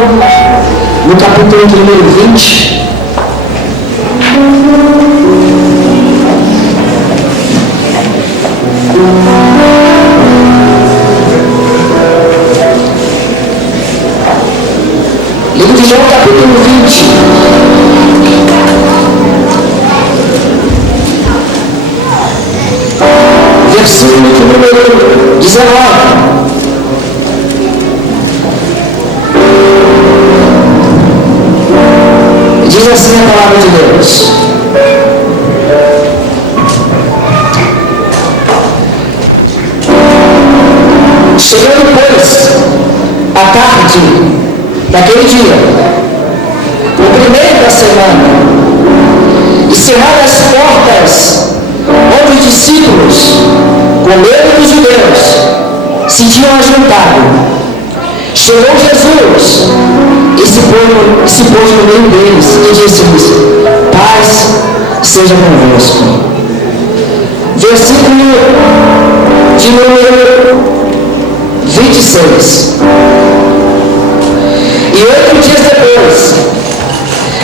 no capítulo número 20. Livro de João, capítulo 20. Versículo número 19. Diz assim a palavra de Deus: chegando, pois, a tarde daquele dia, o primeiro da semana, e cerradas as portas onde os discípulos, com medo dos judeus, se tinham ajuntado, chegou Jesus e se pôs no meio deles e disse-lhes: paz seja convosco. Versículo de número 26. E 8 dias depois,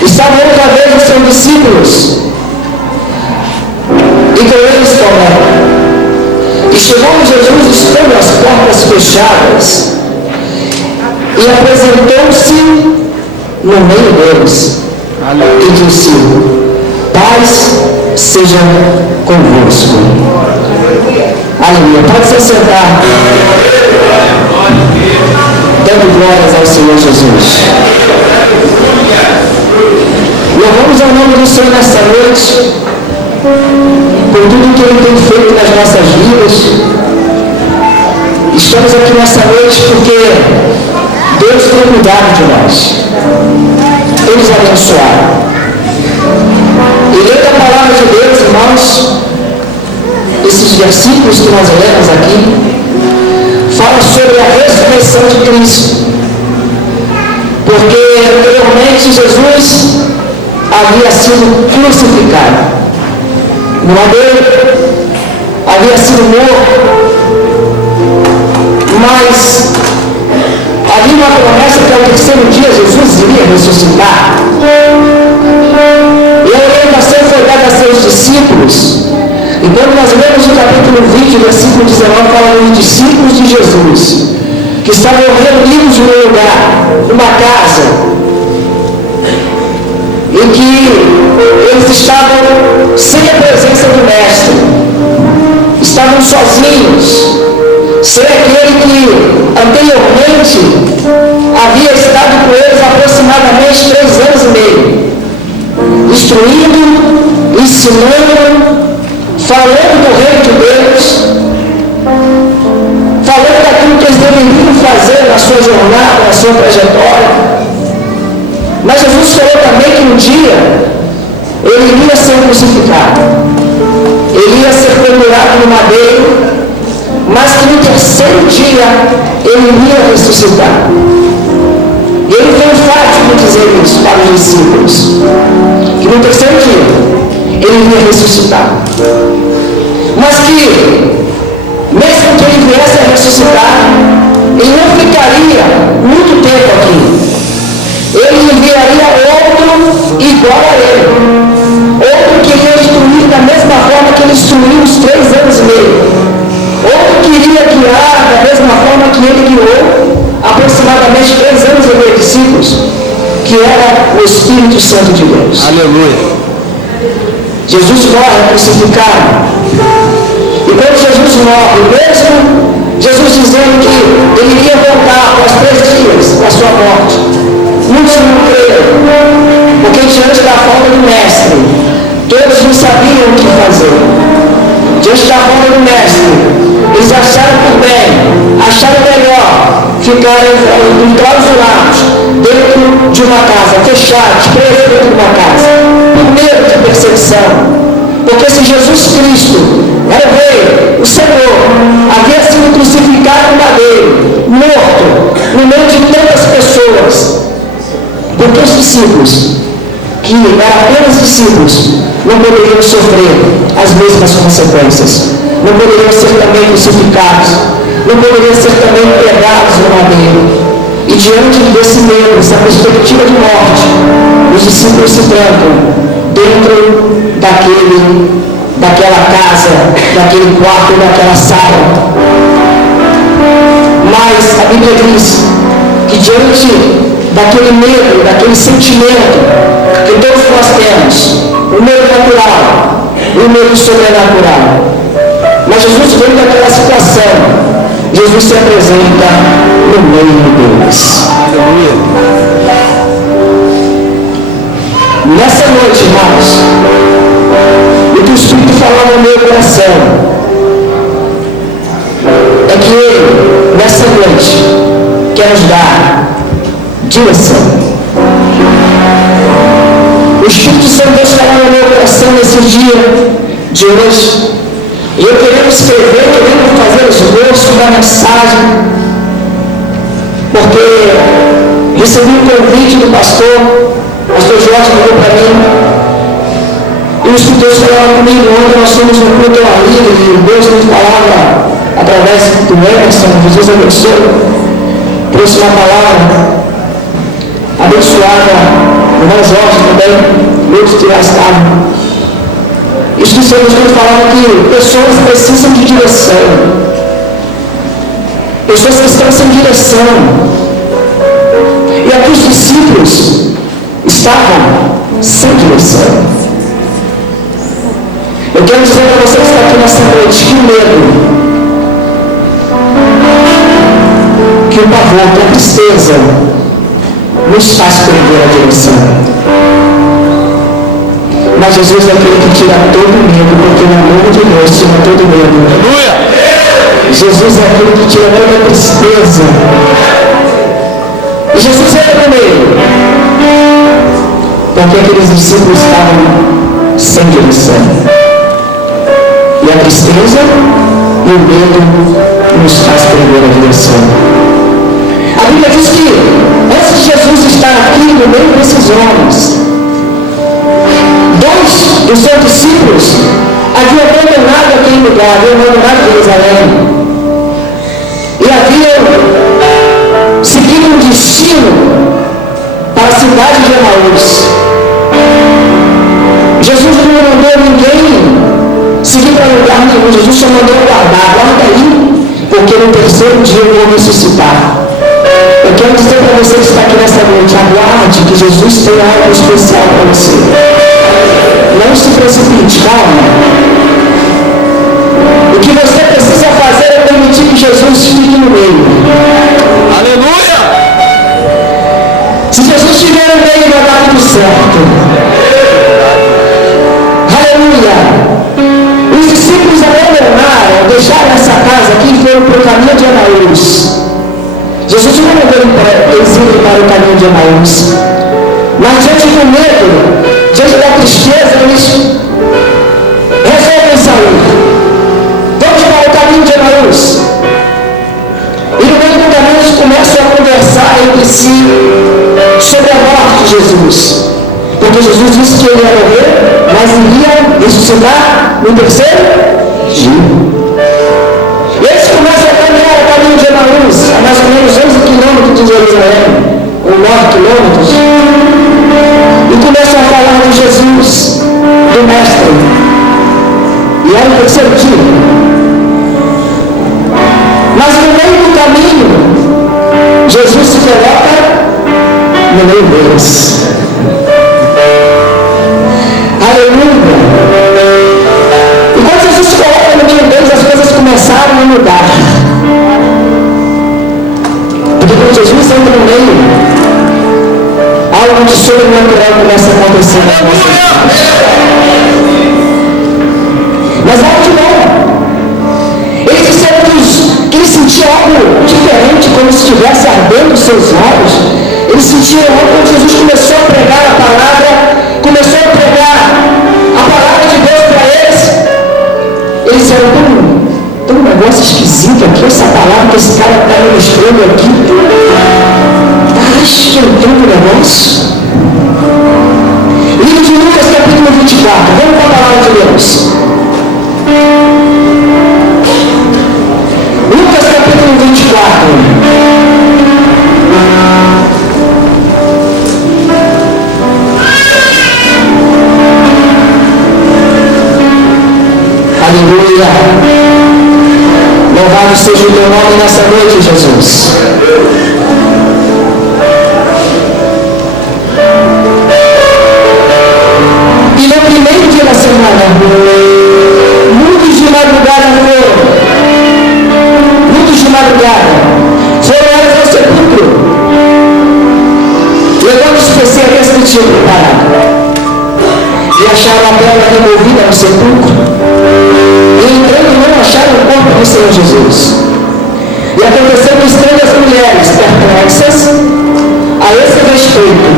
estavam outra vez os seus discípulos, e com eles Tomé. E chegou Jesus estando as portas fechadas, e apresentou-se no meio deles, e disse: paz seja convosco. Aleluia. Pode se sentar, dando glórias ao Senhor Jesus. Louvamos ao nome do Senhor nesta noite, por tudo que Ele tem feito nas nossas vidas. Estamos aqui nessa noite porque Deus tem cuidado de nós, Ele nos abençoado. E lendo a palavra de Deus, irmãos, esses versículos que nós lemos aqui, fala sobre a ressurreição de Cristo. Porque anteriormente Jesus havia sido crucificado no madeiro, havia sido morto, mas havia uma promessa que ao terceiro dia Jesus iria ressuscitar. E a orientação foi dada a seus discípulos. E quando nós lemos o capítulo 20, versículo 19, fala dos discípulos de Jesus, que estavam reunidos num lugar, numa casa, em que eles estavam sem a presença do Mestre, estavam sozinhos, sem aquele que anteriormente havia estado com eles aproximadamente 3 anos e meio, instruindo, ensinando, falando do reino de Deus, falando daquilo que eles deveriam fazer na sua jornada, na sua trajetória. Mas Jesus falou também que um dia Ele iria ser crucificado, Ele ia ser pendurado no madeiro, mas que no terceiro dia Ele iria ressuscitar. E Ele foi enfático em dizer isso para os discípulos, que no terceiro dia Ele iria ressuscitar. Mas que, mesmo que Ele viesse a ressuscitar, Ele não ficaria muito tempo aqui. Ele enviaria outro igual a Ele, outro que iria instruir da mesma forma que Ele instruiu os 3 anos e meio, outro que iria guiar da mesma forma que Ele guiou aproximadamente 3 anos e meio discípulos, que era o Espírito Santo de Deus. Aleluia. Jesus morre crucificado. E quando Jesus morre, mesmo Jesus dizendo que Ele iria voltar após 3 dias da sua morte, muitos não creram, porque diante da falta do Mestre, todos não sabiam o que fazer. Diante da falta do Mestre, eles acharam por bem, acharam melhor ficarem enclausurados dentro de uma casa, fechados, presos dentro de uma casa, por medo de perseguição. Porque se Jesus Cristo era o Rei, o Senhor, havia sido crucificado no madeiro, morto, no meio de tantas pessoas, porque os discípulos, que eram apenas discípulos, não poderiam sofrer as mesmas consequências, não poderiam ser também crucificados, não poderiam ser também pregados no madeiro. E diante desse medo, medo, essa perspectiva de morte, os discípulos se trancam dentro daquela casa, daquele quarto, daquela sala. Mas a Bíblia diz que diante daquele medo, daquele sentimento que todos nós temos, o medo natural e o medo sobrenatural, mas Jesus, dentro daquela situação, Jesus se apresenta no meio deles. Nessa noite, irmãos, o que o Espírito falou no meu coração é que Ele, nessa noite, quer nos dar direção. O Espírito Santo Deus falou no meu coração nesse dia de hoje. E eu querendo escrever, querendo fazer esboço da mensagem, porque recebi um convite do pastor Jorge ligou para mim, e o Espírito Deus falava comigo. Ontem nós fomos no culto ao livro, e Deus nos falava através do Emerson, Jesus abençoe, trouxe uma palavra abençoada, o irmão Jorge também, outros que lá estavam. Isso que Deus nos falava que pessoas precisam de direção, pessoas que estão sem direção, e aqui os discípulos estavam sem direção. Eu quero dizer para vocês que está aqui nessa noite que o medo, que o pavor, que a tristeza nos faz perder a direção. Mas Jesus é aquele que tira todo medo, porque o amor de Deus tira todo medo. Aleluia! Jesus é aquele que tira toda tristeza. E Jesus entra no meio, porque aqueles discípulos estavam sem direção. E a tristeza e o medo nos faz perder a direção. A Bíblia diz que antes de Jesus estar aqui no meio desses homens, dois dos seus discípulos haviam abandonado aquele lugar, haviam abandonado Jerusalém, e haviam seguido um destino para a cidade de Emaús. Jesus não mandou ninguém seguir para lugar nenhum. Jesus só mandou guarda aí, porque no terceiro dia eu vou ressuscitar. Eu quero dizer para você que está aqui nessa noite, aguarde que Jesus tem algo especial para você. Não se precipite, calma. O que você precisa fazer é permitir que Jesus fique no meio. Aleluia! Se Jesus estiver no meio, vai dar tudo certo. Aleluia! Os discípulos abandonaram, deixaram essa casa aqui e foram para o caminho de Emaús. Jesus não mandou eles irem para o caminho de Emaús. Mas diante do medo, diante da tristeza, eles resolvem sair. Vamos para o caminho de Emaús. E no meio do caminho eles começam a conversar entre si sobre a morte de Jesus. Porque Jesus disse que ele ia morrer, mas iria ressuscitar no terceiro dia. E eles começam a caminhar o caminho de Emaús, a mais ou menos 11 quilômetros de Jerusalém, ou 9 quilômetros. E começam a falar de Jesus, do Mestre. E era o terceiro dia. Mas no meio do caminho, Jesus se coloca no meio deles. Aleluia! E quando Jesus se coloca no meio deles, as coisas começaram a mudar. Porque quando Jesus entra no meio, algo de sobrenatural começa a acontecer. Mas algo de bom. Eles disseram que eles sentiam algo diferente, como se estivesse ardendo os seus olhos. Eles sentiram algo quando Jesus começou a pregar a palavra, começou a pregar a palavra de Deus para eles. Eles disseram, tem um negócio esquisito aqui, essa palavra que esse cara está ministrando aqui. Está esquentando o negócio. Livro de Lucas, capítulo 24. Vamos para a palavra de Deus. Lucas, capítulo 24. Aleluia. Louvado seja o teu nome nessa noite, Jesus. E no primeiro dia da semana, muitos de madrugada foram eles ao sepulcro, levando os especialistas que tinham preparado. E acharam a pedra removida no sepulcro. E entrando não acharam o corpo do Senhor Jesus. E aconteceu que estranhas mulheres perplexas a esse respeito,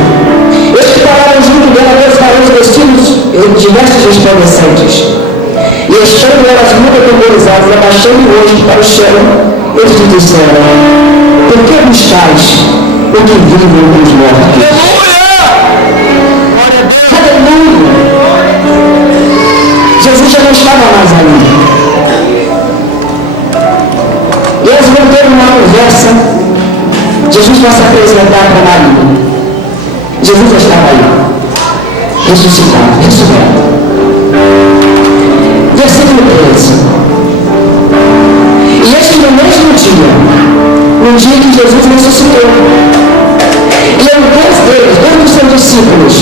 eles que pararam junto dela dois varões vestidos de vestes resplandecentes. E estando elas muito atemorizadas, abaixando o rosto para o chão, eles lhe disseram: por que buscais o que vive entre os mortos? Aleluia! Jesus já não estava mais ali. E eles vão ter uma conversa. Jesus vai se apresentar para Maria. Jesus já estava ali, ressuscitado, ressurreto. Versículo 13. E este no mesmo dia, no dia que Jesus ressuscitou, e dois dos seus discípulos,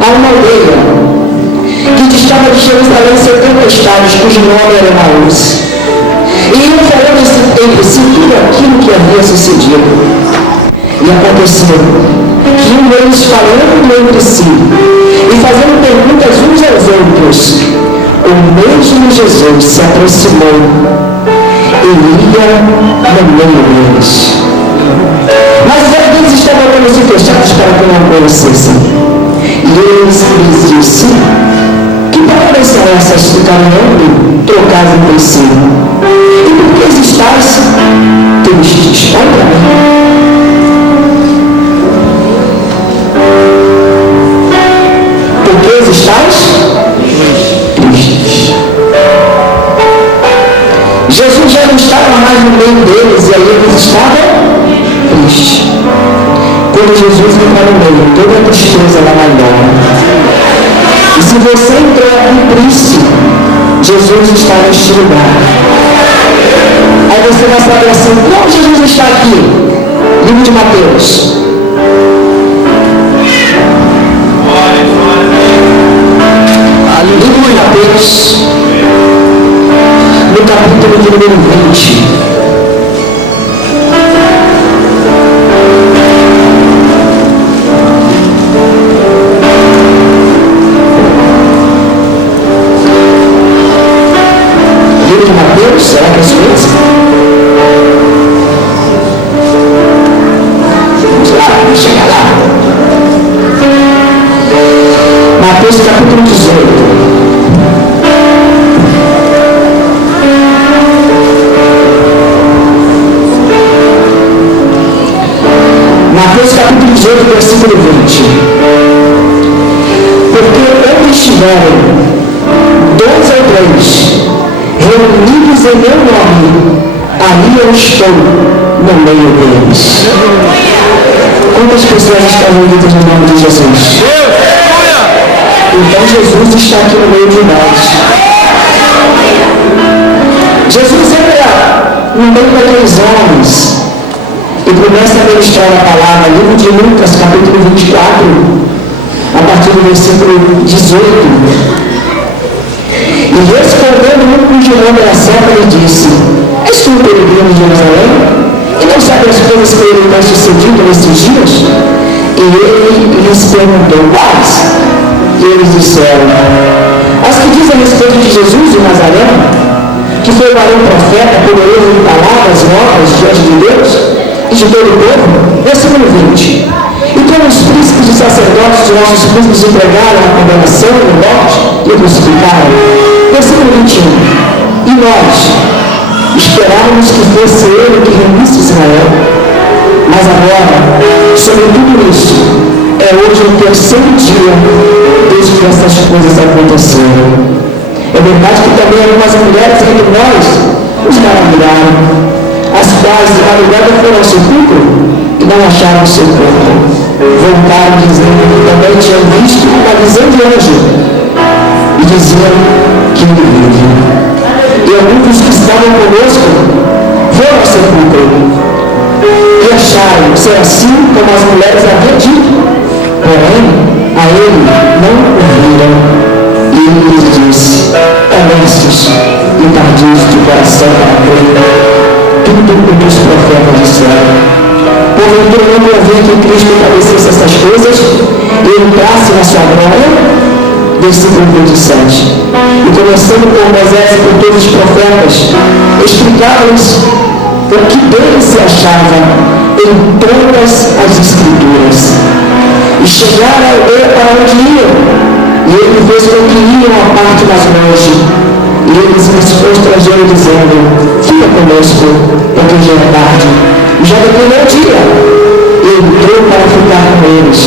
a uma aldeia que distava de Jerusalém 70 estados, cujo nome era Emaús. E iam falando entre si tudo aquilo que havia sucedido. E aconteceu que um deles, falando entre si e fazendo perguntas uns aos outros, o mesmo Jesus se aproximou e ia no meio deles. Mas os ouvidos estavam todos fechados para que não conhecessem. E eles lhes disse: que palavras são essas que caminhando trocadas entre si? E por que estáis tristes? Olha para mim. Por que estáis tristes? Jesus já não estava mais no meio deles e aí eles estavam tristes. Quando Jesus entra no meio, toda a tristeza ela vai embora. E se você entrou aqui triste, Jesus está neste lugar. Aí você vai saber assim: como Jesus está aqui? Livro de Mateus. Livro de Mateus, no capítulo de número 20. Será que é isso mesmo? Vamos lá, vamos chegar lá. Mateus capítulo 18. Mateus capítulo 18, versículo 20. Porque onde estiverem dois ou três reunidos em meu nome, ali eu estou no meio deles. Quantas pessoas estão reunidas no nome de Jesus? Então Jesus está aqui no meio de nós. Jesus entra no meio daqueles homens e começa a ministrar a palavra. Livro de Lucas, capítulo 24, a partir do versículo 18. E respondendo um cujo nome era certo, ele disse: és tu um peregrino de Jerusalém? E não sabe as coisas que ele tem sucedido nesses dias? E ele lhes perguntou: quais? E eles disseram: as que dizem a respeito de Jesus de Nazaré, que foi o varão profeta, poderoso em palavras novas diante de Deus e de todo o povo. Versículo 20. E como os príncipes e sacerdotes de nossos príncipes entregaram a condenação e a morte e o crucificaram. Versículo 21. E nós esperávamos que fosse ele que remisse Israel. Mas agora, sobre tudo isso, é hoje o terceiro dia desde que essas coisas aconteceram. É verdade que também algumas mulheres entre nós os maravilharam, as quais de madrugada foram ao sepulcro e não acharam o seu corpo. Voltaram dizendo que também tinham visto uma visão de anjo e diziam que ele vive. E alguns que estavam conosco foram ao sepulcro e acharam ser assim como as mulheres haviam dito. Porém, a ele não ouviram. E ele lhes disse: honestos e tardios de coração para crer tudo o que os profetas disseram. Porventura não convém que Cristo padecesse essas coisas e entrasse na sua glória? Versículo 27. E começando por Moisés e por todos os profetas, explicava-lhes o que dele se achava em todas as Escrituras. E chegaram para onde iam, e ele fez com que iam a parte mais longe. E eles se constrangeram dizendo: fica conosco, porque já é tarde. E já declinou o dia. E entrou para ficar com eles.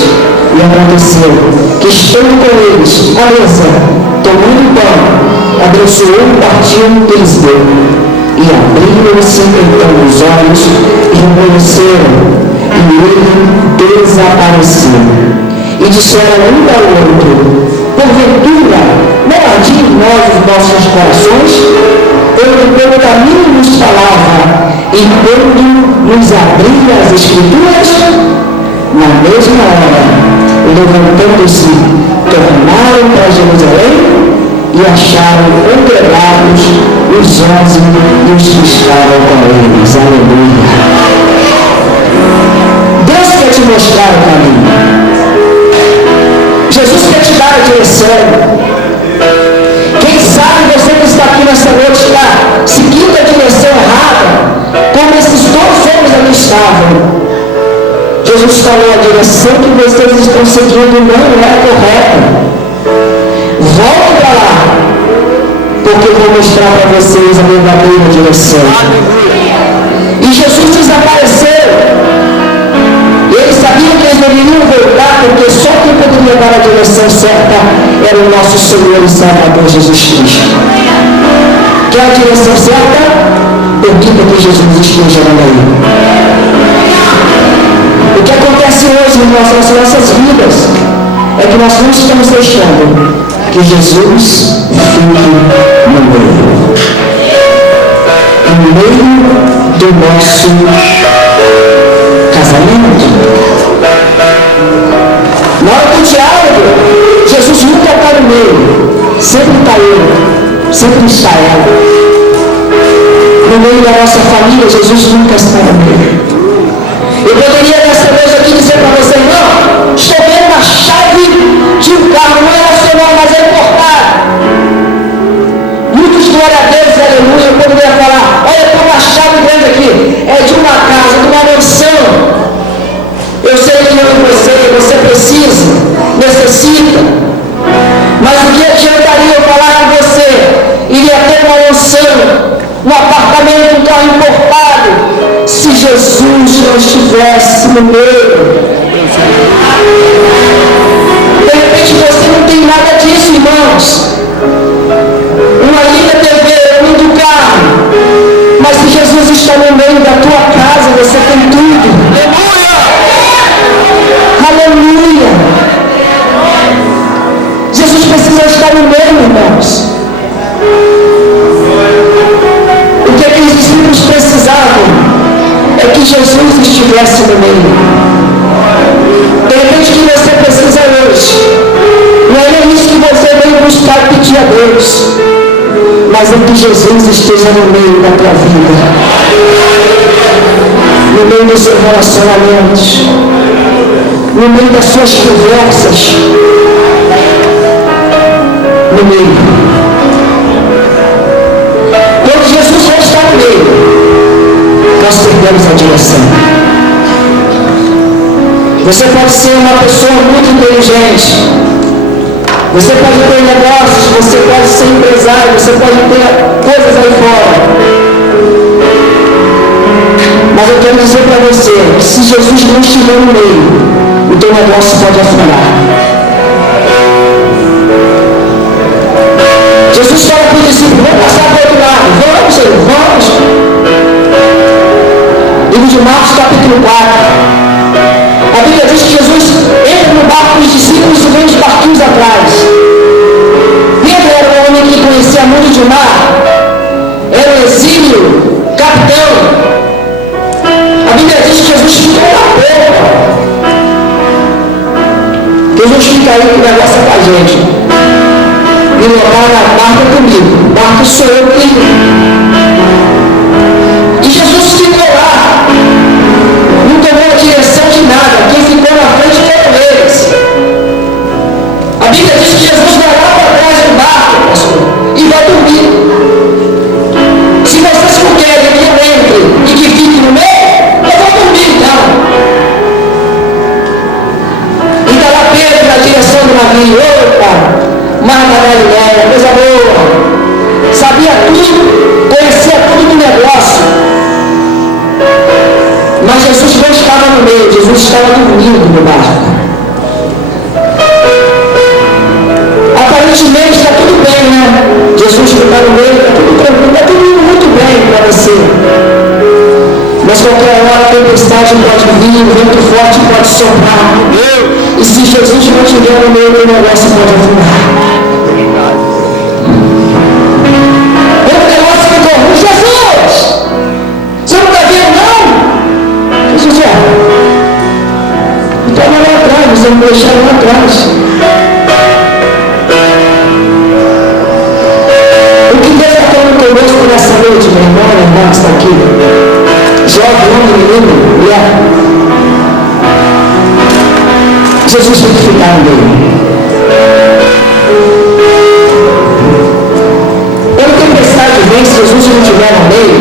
E aconteceu que, estando com eles à mesa, tomando o pão, abençoou e partiu e lhes deu. E abriram-se então os olhos e reconheceram, e ele desapareceu. E disseram um ao outro: porventura não ardia em nós os nossos corações, quando pelo caminho nos falava e quando nos abria as Escrituras? Na mesma hora, levantando-se, tornaram para Jerusalém e acharam congregados os 11 e os que estavam com eles. Aleluia! Deus quer te mostrar o caminho. Jesus quer te dar a direção. Quem sabe você que está aqui nessa noite está seguindo a direção errada, como esses dois homens ali estavam. Jesus falou: a direção que vocês estão seguindo não é correta. Volte para lá, porque eu vou mostrar para vocês a verdadeira direção. E Jesus desapareceu. E eles sabiam que eles deveriam voltar, porque só quem poderia dar a direção certa era o nosso Senhor e Salvador Jesus Cristo. Quer a direção certa? Permita que Jesus esteja na lei. O que acontece hoje em nossas vidas é que nós não estamos deixando que Jesus fique no meio do nosso casamento. Na hora do diálogo, Jesus nunca está no meio, sempre está ele, sempre está ela. No meio da nossa família, Jesus nunca está no meio. Eu poderia nessa noite aqui dizer para você: não, estou vendo a chave de um carro, não é nacional, mas é importado. Muitos glória a Deus, aleluia. Eu poderia falar: olha, tem uma chave grande aqui, é de uma casa, de uma mansão. Eu sei que eu e você precisa, necessita. Mas o que adiantaria eu falar que você iria ter uma mansão, um apartamento, um carro importado, se Jesus não estivesse no meio? De repente você não tem nada disso, irmãos. Uma linda TV, um lindo carro. Mas se Jesus está no meio da tua casa, você tem tudo. Aleluia! Jesus precisa estar no meio, irmãos. O que aqueles discípulos precisavam é que Jesus estivesse no meio. De repente, o que você precisa hoje não é nem isso que você veio buscar e pedir a Deus, mas é que Jesus esteja no meio da tua vida, no meio dos seus relacionamentos, no meio das suas conversas, no meio. Quando Jesus não está no meio, nós perdemos a direção. Você pode ser uma pessoa muito inteligente, você pode ter negócios, você pode ser empresário, você pode ter coisas aí fora. Mas eu quero dizer para você que se Jesus não estiver no meio, o teu negócio pode afundar. Jesus fala para o discípulo: vamos passar para o outro lado. Vamos, Senhor, vamos. Livro de Marcos, capítulo 4. A Bíblia diz que Jesus entra no barco com os discípulos e vem de barquinhos atrás. Pedro era um homem que conhecia muito de mar. aí que o negócio é com a gente. Me botaram na barca comigo. Barca sou eu que. E Jesus ficou lá. Não tomou a direção de nada. Quem ficou na frente foram eles. A Bíblia diz que Jesus vai lá para trás do barco, pastor, e vai dormir. Se vocês não querem que eu entre e que fique no meio, eu vou dormir então. E está lá Pedro na direção do navio. Opa, mar da Galileia, coisa boa. Sabia tudo, conhecia tudo do negócio. Mas Jesus não estava no meio, Jesus estava dormindo no barco. Aparentemente está tudo bem, né? Jesus está no meio, está tudo tranquilo, está tudo indo muito bem para você. Mas qualquer hora a tempestade pode vir, o vento forte pode soprar. E se Jesus não estiver no meio, o negócio pode afundar. O negócio ficou, Jesus! Você não está vendo, não? Jesus, então lá atrás, você não deixar lá atrás. O que Deus está falando conosco nessa noite, meu irmão que está aqui, jovem, homem, menino, mulher, Jesus tem que ficar no meio. Quando a tempestade vem, se Jesus não estiver no meio,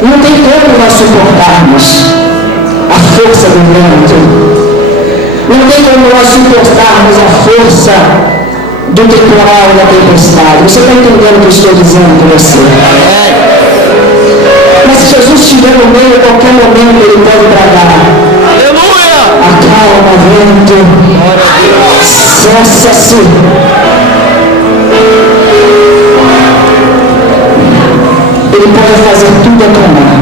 não tem como nós suportarmos a força do vento. Não tem como nós suportarmos a força do temporal e da tempestade. Você está entendendo o que eu estou dizendo para você? Mas se Jesus estiver no meio, a qualquer momento ele pode bradar. Aleluia! Acalma, vento. Cessa-se. Ele pode fazer tudo acalmar.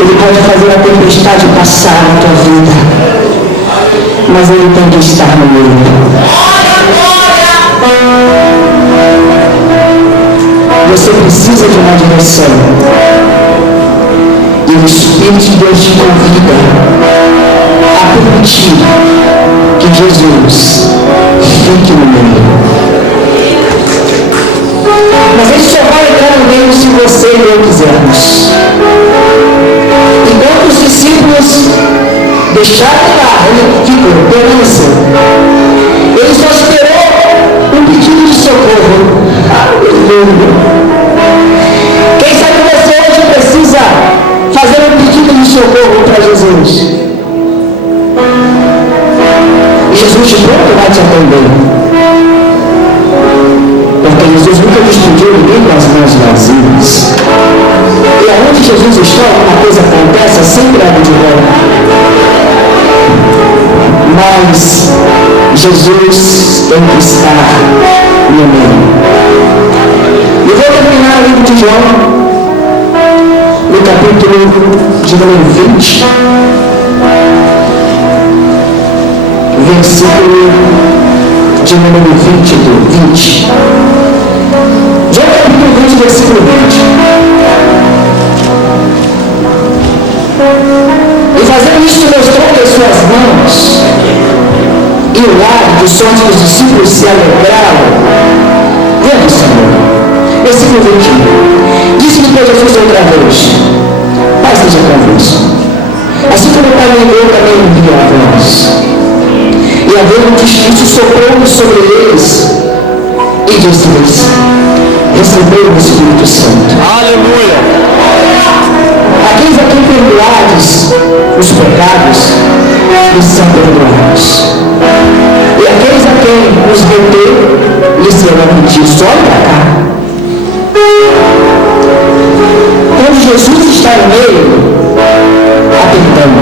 Ele pode fazer a tempestade passar na tua vida. Mas ele tem que estar no meio. Você precisa de uma direção. E o Espírito de Deus te convida a permitir que Jesus fique no meio. Mas ele só vai entrar no meio se você e eu quisermos. Enquanto os discípulos deixaram lá, ele ficou, permaneceu. Ele só esperou um pedido de socorro. Aleluia. Quem sabe você hoje precisa fazer um pedido de socorro para Jesus. E Jesus de pronto vai te atender. Porque Jesus nunca despediu ninguém com as mãos vazias. E aonde Jesus está, uma coisa acontece, sempre abre de volta. Mas Jesus tem que estar no meio. Eu vou terminar o livro de João, no capítulo de número 20, versículo de número 20. João capítulo 20, versículo 20. E fazendo isto, mostrou que as suas mãos e o lado, de sorte que os discípulos se alegraram. Vamos, Senhor. Versículo 21. Disse depois Jesus outra vez: Pai seja convosco. Assim como o Pai me enviou, também envia a vós. E havendo dito isso, soprou sobre eles e disse-lhes: Recebei o Espírito Santo. Aleluia! Aqueles a quem perdoados os pecados, lhes são perdoados. E aqueles a quem os reter, lhes serão retidos. Olha para cá. Quando Jesus está no meio, há perdão.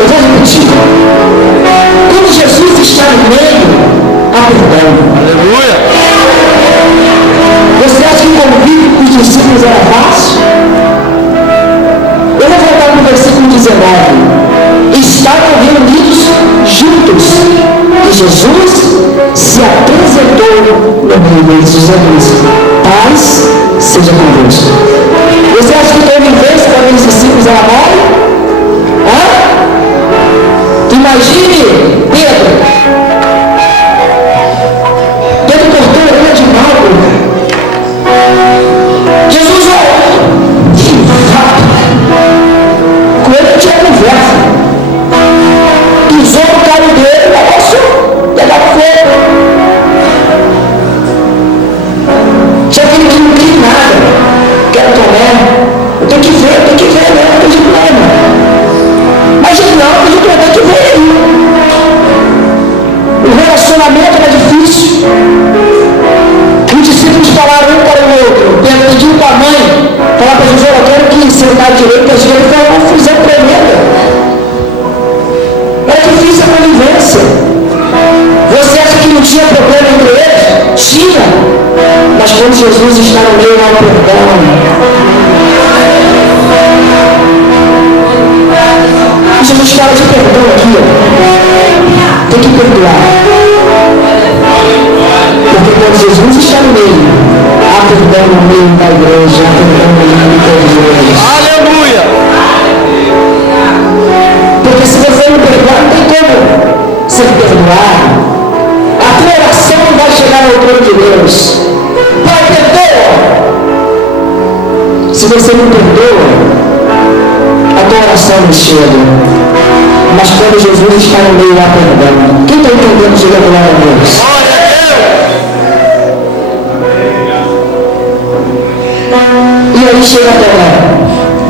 Eu vou repetir. Quando Jesus está no meio, há perdão. Aleluia! Você acha que o convívio com os discípulos era fácil? Eu vou voltar para o versículo 19. Estavam reunidos juntos e Jesus se apresentou no meio deles, dizendo isso: Paz seja convosco. Você acha que teve vez para os discípulos era mole? Deus. Pai, perdoa. Se você não perdoa, a tua oração não chega. Mas quando Jesus está no meio lá perdão, quem está entendendo, diga glória a Deus. E aí chega até lá,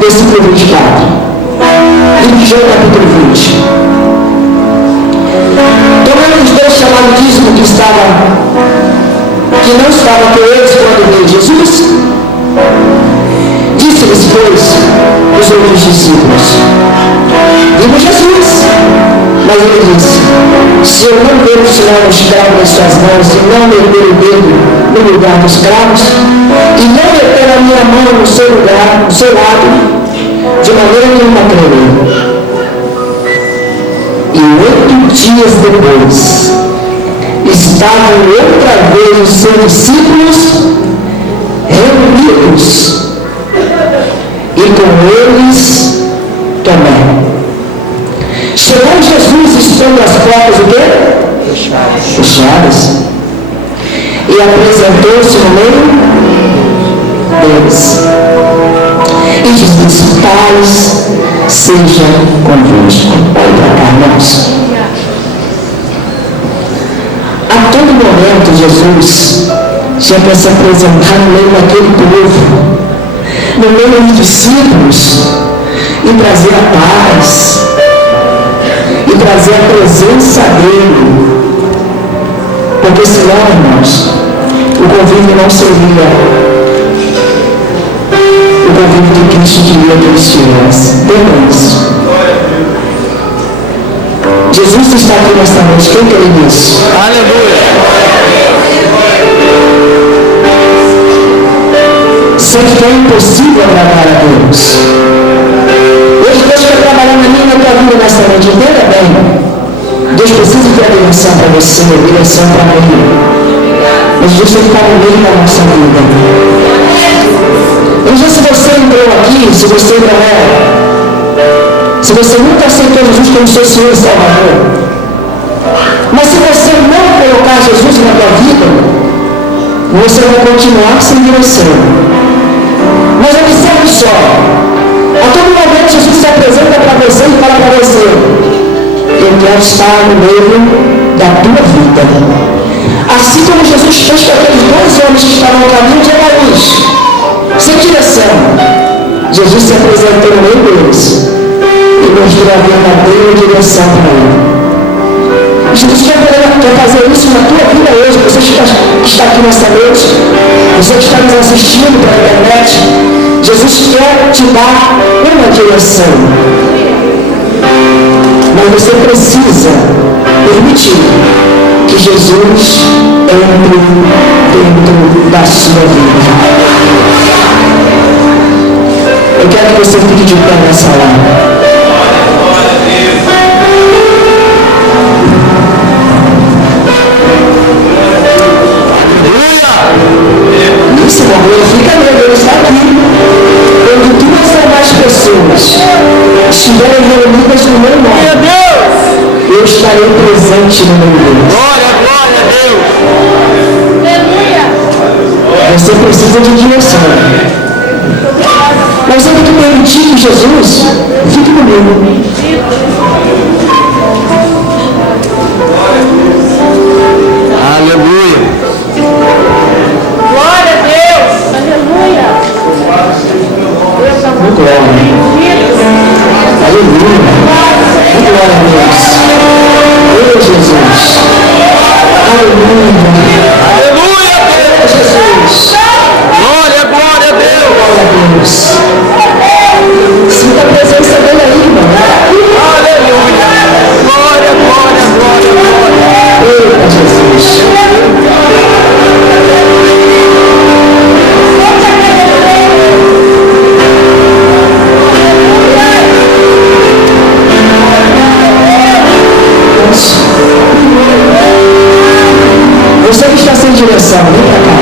versículo 24. Livro de João, capítulo 20. Tomando os dois chamados dízimo que não estavam com eles quando veio Jesus, disse-lhes, pois, os outros discípulos: vimos Jesus. Mas ele disse: se eu não ver o sinal do escravo nas suas mãos, e não meter o dedo no lugar dos cravos, e não meter a minha mão no seu lugar, no seu lado, de maneira nenhuma crerei. E 8 dias depois, estavam outra vez os seus discípulos reunidos, e com eles Tomé. Chegou Jesus estando as portas o quê? Fechadas. E apresentou-se no meio deles. E disse: paz seja convosco. Olha para cá, irmãos. A todo momento Jesus tinha para se apresentar no meio daquele povo, no meio dos discípulos, e trazer a paz, e trazer a presença dele. Porque senão, irmãos, o convívio não seria o convívio que Cristo queria que eles tivessem. Lembra isso? Jesus está aqui nesta noite. Quem crê nisso? Aleluia! Sem fé é impossível agradar a Deus. Hoje Deus quer trabalhar na minha e na tua vida nesta noite. Entenda bem. Deus precisa ter a direção para você, a direção para mim. Mas Deus tem que estar no meio da nossa vida. Eu não sei se você entrou aqui, se você não é. Se você nunca aceitou Jesus como seu Senhor e Salvador. Mas se você não colocar Jesus na tua vida, você vai continuar sem direção. Mas observe só. A todo momento Jesus se apresenta para você e fala para você: eu quero estar no meio da tua vida. Assim como Jesus fez com aqueles 2 homens que estavam no caminho de Emaús, sem direção, Jesus se apresentou no meio deles e mostrou a verdadeira direção para ele. Jesus quer fazer isso na tua vida hoje. Você que está aqui nessa noite, você que está nos assistindo pela internet, Jesus quer te dar uma direção. Mas você precisa permitir que Jesus entre dentro da sua vida. Eu quero que você fique de pé nessa hora. Isso, meu amor, fica mesmo, ele está aqui. Quando 2 ou mais pessoas estiverem reunidas no meu nome, eu estarei presente no meu Deus. Glória, glória a Deus. Você precisa de direção. Mas eu tenho que permitir que Jesus fique comigo. Aleluia. Glória a Deus. Aleluia. Glória. Aleluia. Glória a Deus. Oh, Jesus. Aleluia. Aleluia. Jesus. Glória, glória a Deus. Glória a Deus. Sinta a presença dele aí, irmão. Aleluia. Glória, glória, glória, glória. Eita, Jesus. Você que está sem direção, vem para cá.